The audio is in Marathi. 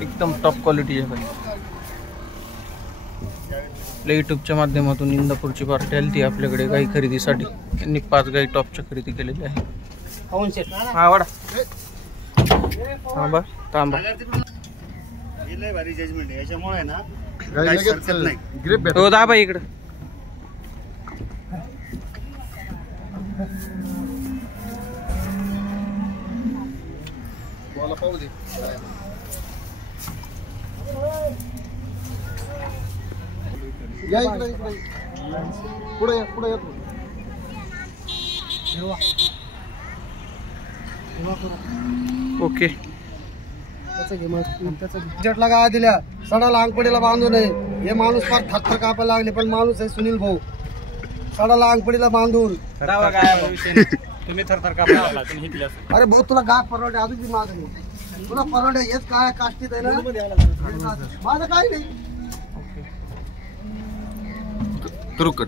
एकदम टॉप क्वालिटीच्या गाई. आपल्या युट्यूबच्या माध्यमातून इंदापूरची पार्टी आली ती आपल्याकडे गाई खरेदीसाठी. त्यांनी 5 गाई टॉपच्या खरेदी केलेली आहे. हा वाडा थांबा थांबा. भारी जजमेंट आहे याच्यामुळे ना हो दाबा इकडं. पाहू दे या इकडे इकडे पुढे पुढे येतो. ओके जटला गाय दिल्या सडाला अंगपडीला बांधू नये. हे माणूस फार थरथर कापायला लागले पण माणूस आहे सुनील भाऊ. सडाला अंगपडीला बांधून तुम्ही थरथर कापला. अरे भाऊ तुला गाय परवडे अजून बी मागणी तुला परवडे हेच काय काष्टीत आहे ना माझं काही नाही. करू कर.